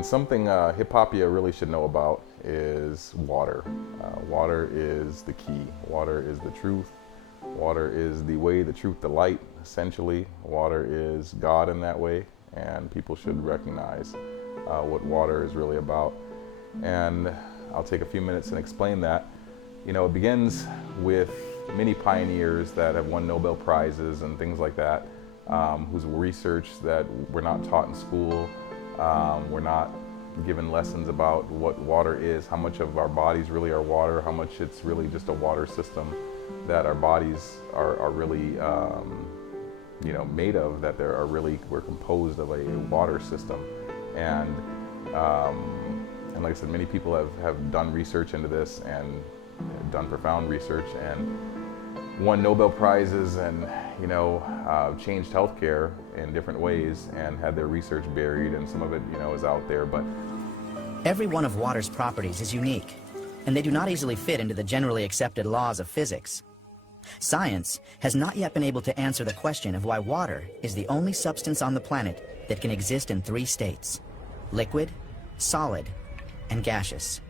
And something Hippopia really should know about is water. Water is the key. Water is the truth. Water is the way, the truth, the light, essentially. Water is God in that way, and people should recognize what water is really about. And I'll take a few minutes and explain that. You know, it begins with many pioneers that have won Nobel Prizes and things like that, whose research that we're not taught in school. We're not given lessons about what water is, how much of our bodies really are water, how much it's really just a water system that our bodies are really you know, made of, that there are really, we're composed of a water system. And like I said, many people have done research into this and done profound research and won Nobel Prizes and, you know, changed healthcare in different ways and had their research buried, and some of it, you know, is out there. But every one of water's properties is unique, and they do not easily fit into the generally accepted laws of physics. Science has not yet been able to answer the question of why water is the only substance on the planet that can exist in 3 states: liquid, solid, and gaseous.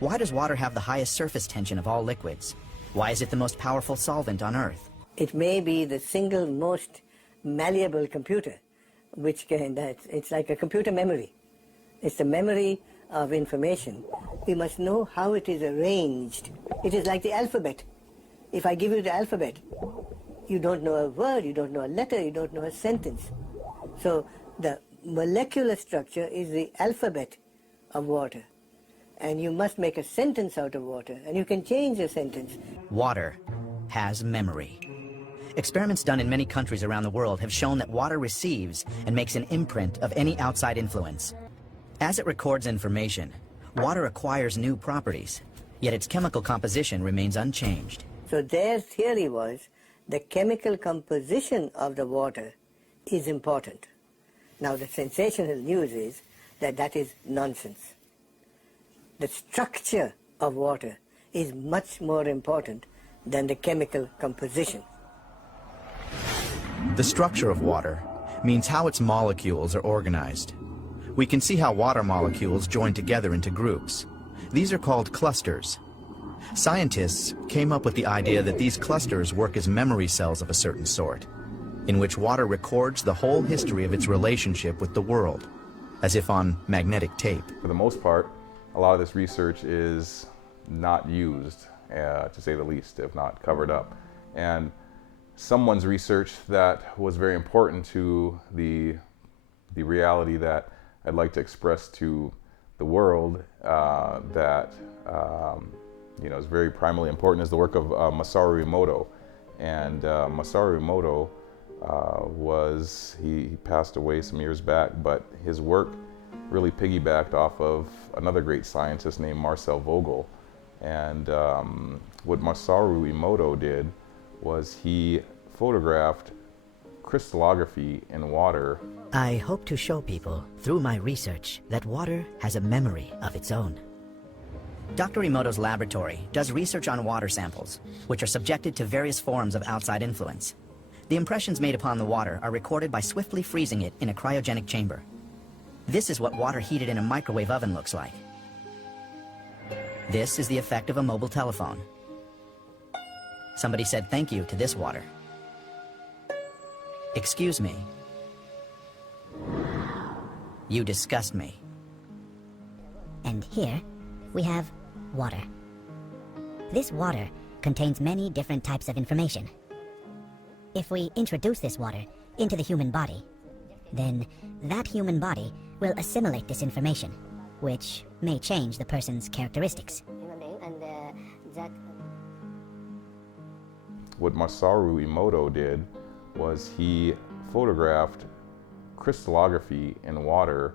Why does water have the highest surface tension of all liquids? Why is it the most powerful solvent on Earth? It may be the single most malleable computer, which can, it's like a computer memory. It's the memory of information. We must know how it is arranged. It is like the alphabet. If I give you the alphabet, you don't know a word, you don't know a letter, you don't know a sentence. So the molecular structure is the alphabet of water. And you must make a sentence out of water, and you can change a sentence. Water has memory. Experiments done in many countries around the world have shown that water receives and makes an imprint of any outside influence. As it records information, water acquires new properties, yet its chemical composition remains unchanged. So their theory was the chemical composition of the water is important. Now the sensational news is that that is nonsense. The structure of water is much more important than the chemical composition. The structure of water means how its molecules are organized. We can see how water molecules join together into groups. These are called clusters. Scientists came up with the idea that these clusters work as memory cells of a certain sort, in which water records the whole history of its relationship with the world, as if on magnetic tape. for the most part, a lot of this research is not used, to say the least, if not covered up. And someone's research that was very important to the reality that I'd like to express to the world, that you know, is very primarily important, is the work of Masaru Emoto. And Masaru Emoto he passed away some years back, but his work really piggybacked off of another great scientist named Marcel Vogel. And what Masaru Emoto did was he photographed crystallography in water. I hope to show people through my research that water has a memory of its own. Dr. Emoto's laboratory does research on water samples, which are subjected to various forms of outside influence. The impressions made upon the water are recorded by swiftly freezing it in a cryogenic chamber. This is what water heated in a microwave oven looks like. This is the effect of a mobile telephone. Somebody said thank you to this water. Excuse me. You disgust me. And here we have water. This water contains many different types of information. If we introduce this water into the human body, then that human body will assimilate this information, which may change the person's characteristics. What Masaru Emoto did was he photographed crystallography in water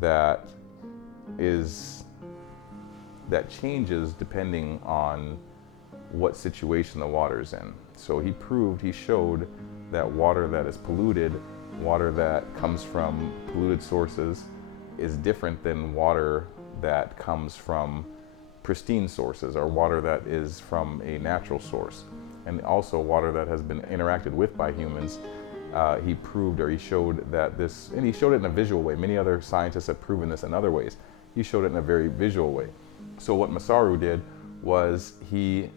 that changes depending on what situation the water's in. So he showed that water that is polluted, water that comes from polluted sources, is different than water that comes from pristine sources, or water that is from a natural source. And also water that has been interacted with by humans he proved, or he showed that this, and he showed it in a visual way. Many other scientists have proven this in other ways. He showed it in a very visual way. So what Masaru did was he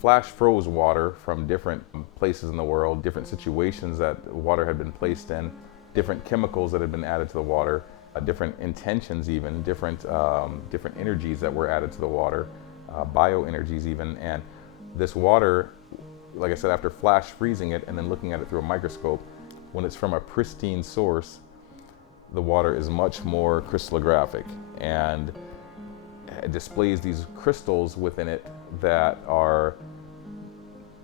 flash froze water from different places in the world, different situations that water had been placed in, different chemicals that had been added to the water, different intentions even, different energies that were added to the water, bioenergies even. And this water, like I said, after flash freezing it and then looking at it through a microscope, when it's from a pristine source, the water is much more crystallographic, and it displays these crystals within it that are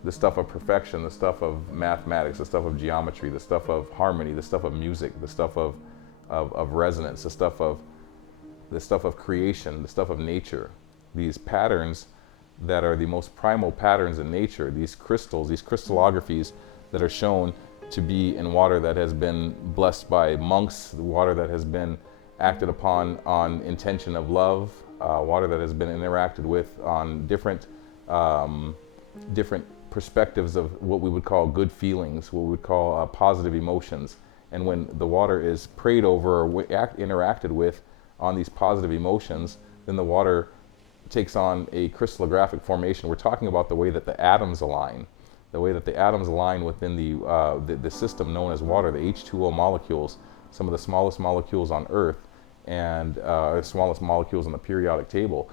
the stuff of perfection, the stuff of mathematics, the stuff of geometry, the stuff of harmony, the stuff of music, the stuff of resonance, the stuff of creation, the stuff of nature. These patterns that are the most primal patterns in nature, these crystals, these crystallographies that are shown to be in water that has been blessed by monks, the water that has been acted upon on intention of love, water that has been interacted with on different perspectives of what we would call good feelings, what we would call positive emotions. And when the water is prayed over or interacted with on these positive emotions, then the water takes on a crystallographic formation. We're talking about the way that the atoms align, the way that the atoms align within the system known as water, the H2O molecules, some of the smallest molecules on Earth, and smallest molecules on the periodic table.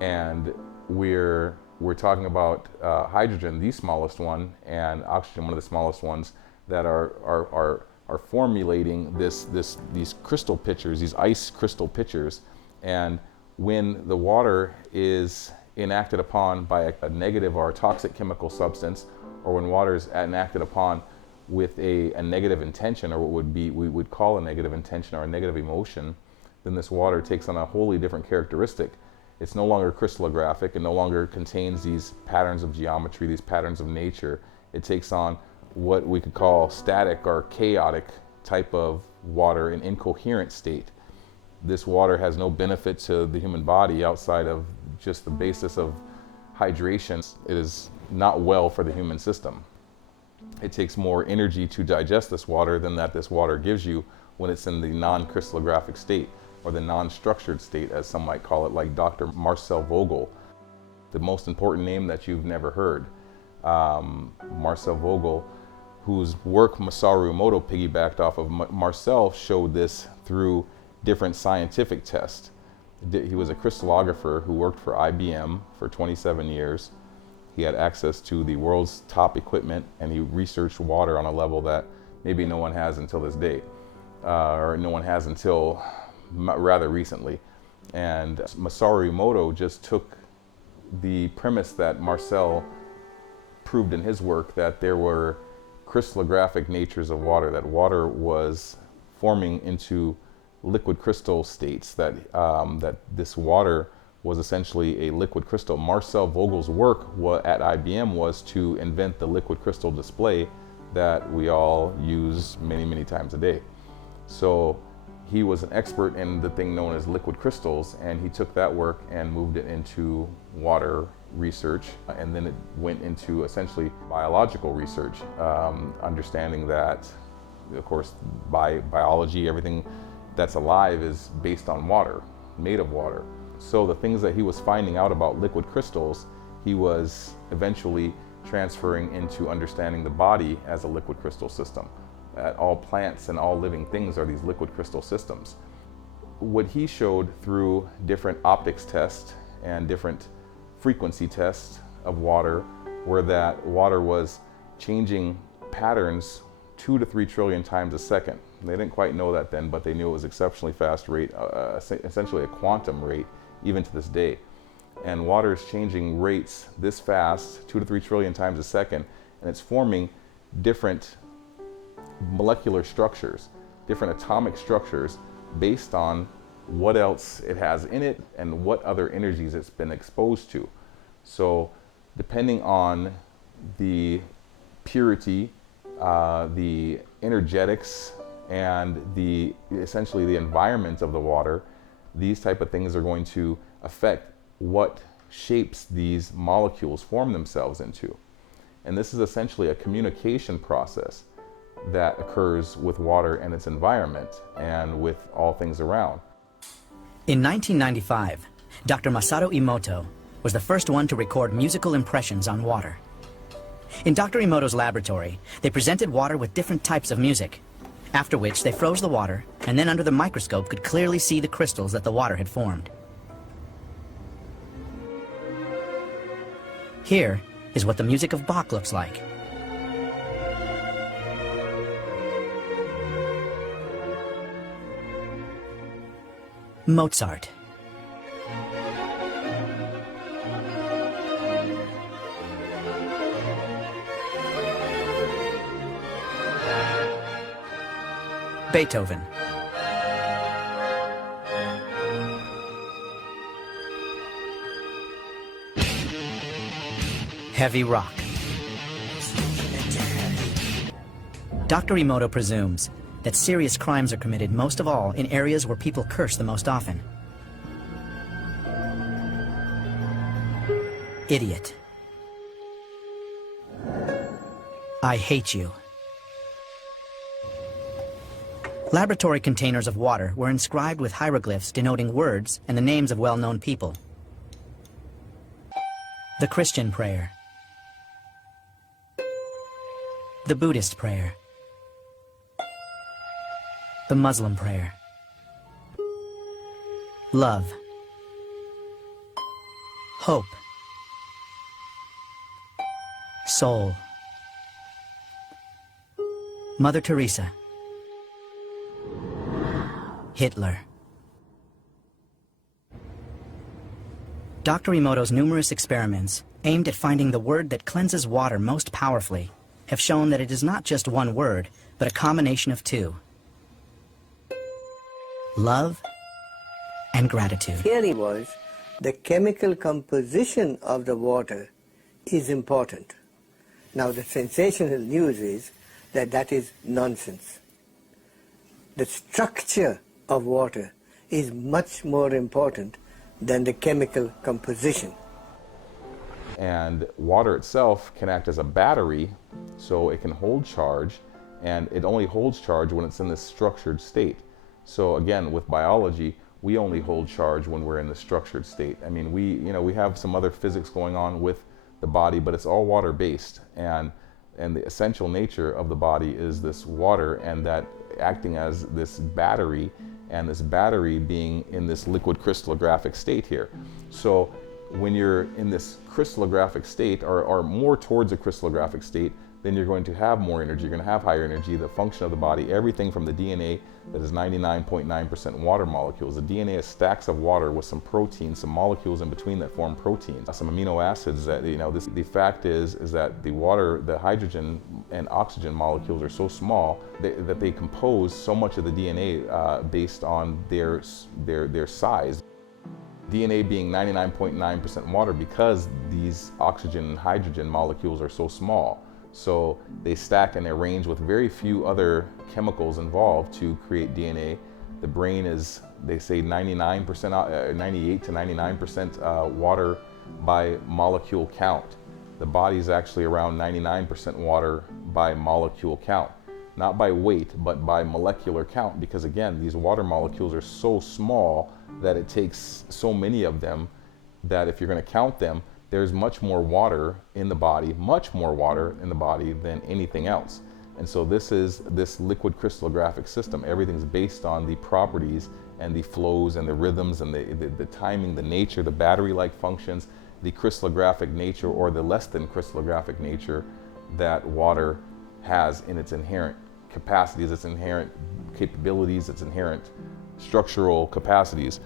And we're talking about hydrogen, the smallest one, and oxygen, one of the smallest ones, that are formulating these crystal pictures, these ice crystal pictures. And when the water is enacted upon by a negative or a toxic chemical substance, or when water is enacted upon with a negative intention, or what we would call a negative intention or a negative emotion, then this water takes on a wholly different characteristic. It's no longer crystallographic. It no longer contains these patterns of geometry, these patterns of nature. It takes on what we could call static or chaotic type of water, an incoherent state. This water has no benefit to the human body outside of just the basis of hydration. It is not well for the human system. It takes more energy to digest this water than that this water gives you when it's in the non-crystallographic state, or the non-structured state, as some might call it, like Dr. Marcel Vogel, the most important name that you've never heard. Marcel Vogel, whose work Masaru Emoto piggybacked off of. Marcel showed this through different scientific tests. He was a crystallographer who worked for IBM for 27 years. He had access to the world's top equipment, and he researched water on a level that maybe no one has until this day, or no one has until rather recently. And Masaru Emoto just took the premise that Marcel proved in his work, that there were crystallographic natures of water, that water was forming into liquid crystal states, that this water was essentially a liquid crystal. Marcel Vogel's work at IBM was to invent the liquid crystal display that we all use many, many times a day. So he was an expert in the thing known as liquid crystals, and he took that work and moved it into water research, and then it went into essentially biological research, understanding that, of course, biology, everything that's alive is based on water, made of water. So the things that he was finding out about liquid crystals, he was eventually transferring into understanding the body as a liquid crystal system. That all plants and all living things are these liquid crystal systems. What he showed through different optics tests and different frequency tests of water were that water was changing patterns 2 to 3 trillion times a second. They didn't quite know that then, but they knew it was exceptionally fast rate, essentially a quantum rate, even to this day. And water is changing rates this fast, 2 to 3 trillion times a second, and it's forming different molecular structures, different atomic structures, based on what else it has in it and what other energies it's been exposed to. So depending on the purity, the energetics, and essentially the environment of the water, these type of things are going to affect what shapes these molecules form themselves into. And this is essentially a communication process that occurs with water and its environment and with all things around. In 1995, Dr. Masaru Emoto was the first one to record musical impressions on water. In Dr. Emoto's laboratory, they presented water with different types of music, after which they froze the water and then under the microscope could clearly see the crystals that the water had formed. Here is what the music of Bach looks like. Mozart. Beethoven. Heavy rock. Dr. Emoto presumes that serious crimes are committed most of all in areas where people curse the most often. Idiot. I hate you. Laboratory containers of water were inscribed with hieroglyphs denoting words and the names of well-known people. The Christian prayer. The Buddhist prayer. The Muslim prayer. Love. Hope. Soul. Mother Teresa. Hitler. Dr. Emoto's numerous experiments aimed at finding the word that cleanses water most powerfully have shown that it is not just one word, but a combination of two. Love and gratitude. Theory was the chemical composition of the water is important. Now the sensational news is that that is nonsense. The structure of water is much more important than the chemical composition. And water itself can act as a battery, so it can hold charge, and it only holds charge when it's in this structured state. So again, with biology, we only hold charge when we're in the structured state. I mean, we have some other physics going on with the body, but it's all water-based, and the essential nature of the body is this water, and that acting as this battery, and this battery being in this liquid crystallographic state here. So when you're in this crystallographic state, or more towards a crystallographic state, then you're going to have more energy, you're going to have higher energy. The function of the body, everything from the DNA that is 99.9% water molecules. The DNA is stacks of water with some proteins, some molecules in between that form proteins, some amino acids that, the fact is that the water, the hydrogen and oxygen molecules are so small that they compose so much of the DNA based on their size. DNA being 99.9% water because these oxygen and hydrogen molecules are so small. So they stack and arrange with very few other chemicals involved to create DNA. The brain is, they say, 98 to 99% water by molecule count. The body is actually around 99% water by molecule count. Not by weight, but by molecular count, because again, these water molecules are so small that it takes so many of them that if you're going to count them, there's much more water in the body, much more water in the body than anything else. And so this is this liquid crystallographic system. Everything's based on the properties and the flows and the rhythms and the timing, the nature, the battery-like functions, the crystallographic nature or the less than crystallographic nature that water has in its inherent capacities, its inherent capabilities, its inherent structural capacities.